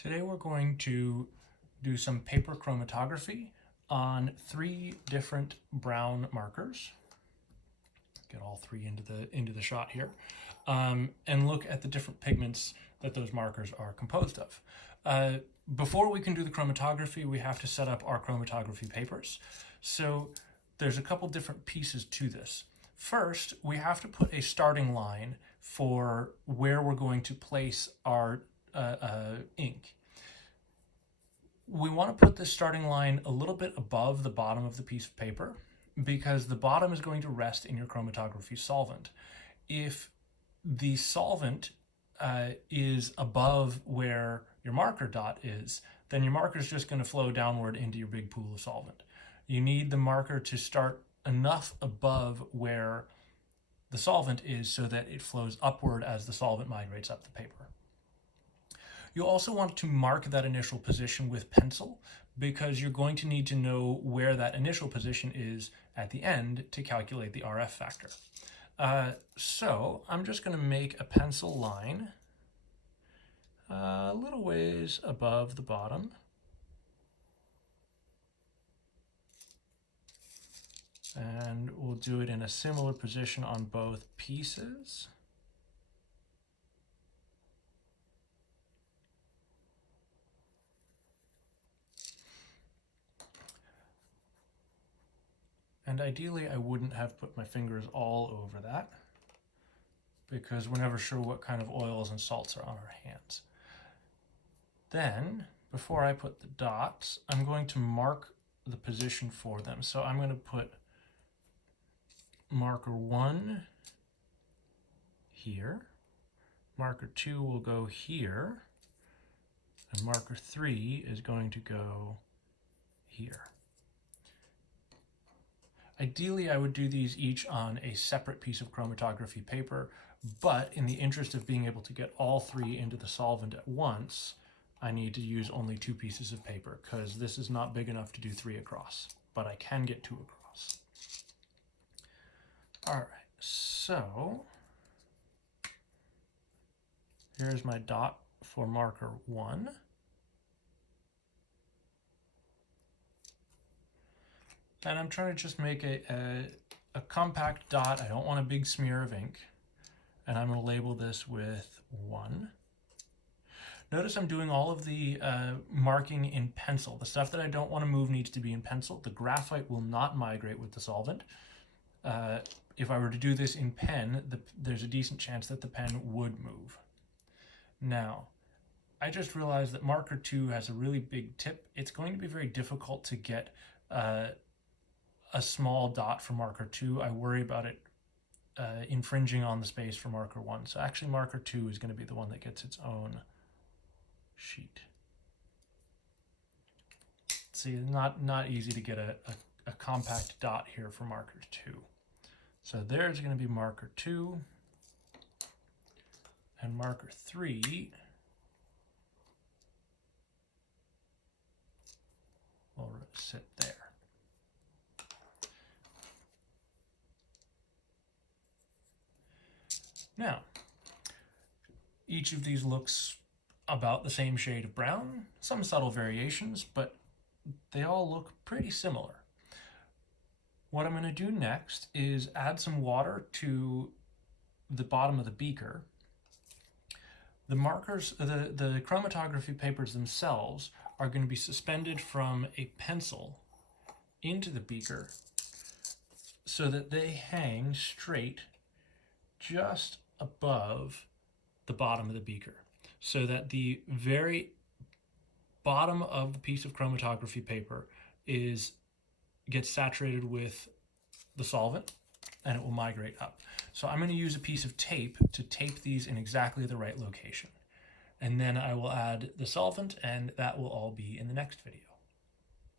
Today we're going to do some paper chromatography on 3 different brown markers. Get all 3 into the shot here, and look at the different pigments that those markers are composed of. Before we can do the chromatography, we have to set up our chromatography papers. So there's a couple different pieces to this. First, we have to put a starting line for where we're going to place our ink. We want to put this starting line a little bit above the bottom of the piece of paper because the bottom is going to rest in your chromatography solvent. If the solvent is above where your marker dot is, then your marker is just going to flow downward into your big pool of solvent. You need the marker to start enough above where the solvent is so that it flows upward as the solvent migrates up the paper. You also want to mark that initial position with pencil because you're going to need to know where that initial position is at the end to calculate the RF factor. So I'm just going to make a pencil line a little ways above the bottom. And we'll do it in a similar position on both pieces. And ideally, I wouldn't have put my fingers all over that because we're never sure what kind of oils and salts are on our hands. Then, before I put the dots, I'm going to mark the position for them. So I'm going to put marker 1 here, marker 2 will go here, and marker 3 is going to go here. Ideally, I would do these each on a separate piece of chromatography paper, but in the interest of being able to get all 3 into the solvent at once, I need to use only 2 pieces of paper because this is not big enough to do 3 across, but I can get 2 across. All right, so here's my dot for marker 1. And I'm trying to just make a compact dot. I don't want a big smear of ink. And I'm going to label this with 1. Notice I'm doing all of the marking in pencil. The stuff that I don't want to move needs to be in pencil. The graphite will not migrate with the solvent. If I were to do this in pen, there's a decent chance that the pen would move. Now, I just realized that marker 2 has a really big tip. It's going to be very difficult to get a small dot for marker 2. I worry about it infringing on the space for marker 1. So actually marker 2 is going to be the one that gets its own sheet. See, not easy to get a compact dot here for marker 2. So there's going to be marker 2, and marker 3 will sit there. Now, each of these looks about the same shade of brown, some subtle variations, but they all look pretty similar. What I'm going to do next is add some water to the bottom of the beaker. The markers, the chromatography papers themselves are going to be suspended from a pencil into the beaker so that they hang straight just above the bottom of the beaker, so that the very bottom of the piece of chromatography paper gets saturated with the solvent and it will migrate up. So I'm going to use a piece of tape to tape these in exactly the right location. And then I will add the solvent, and that will all be in the next video.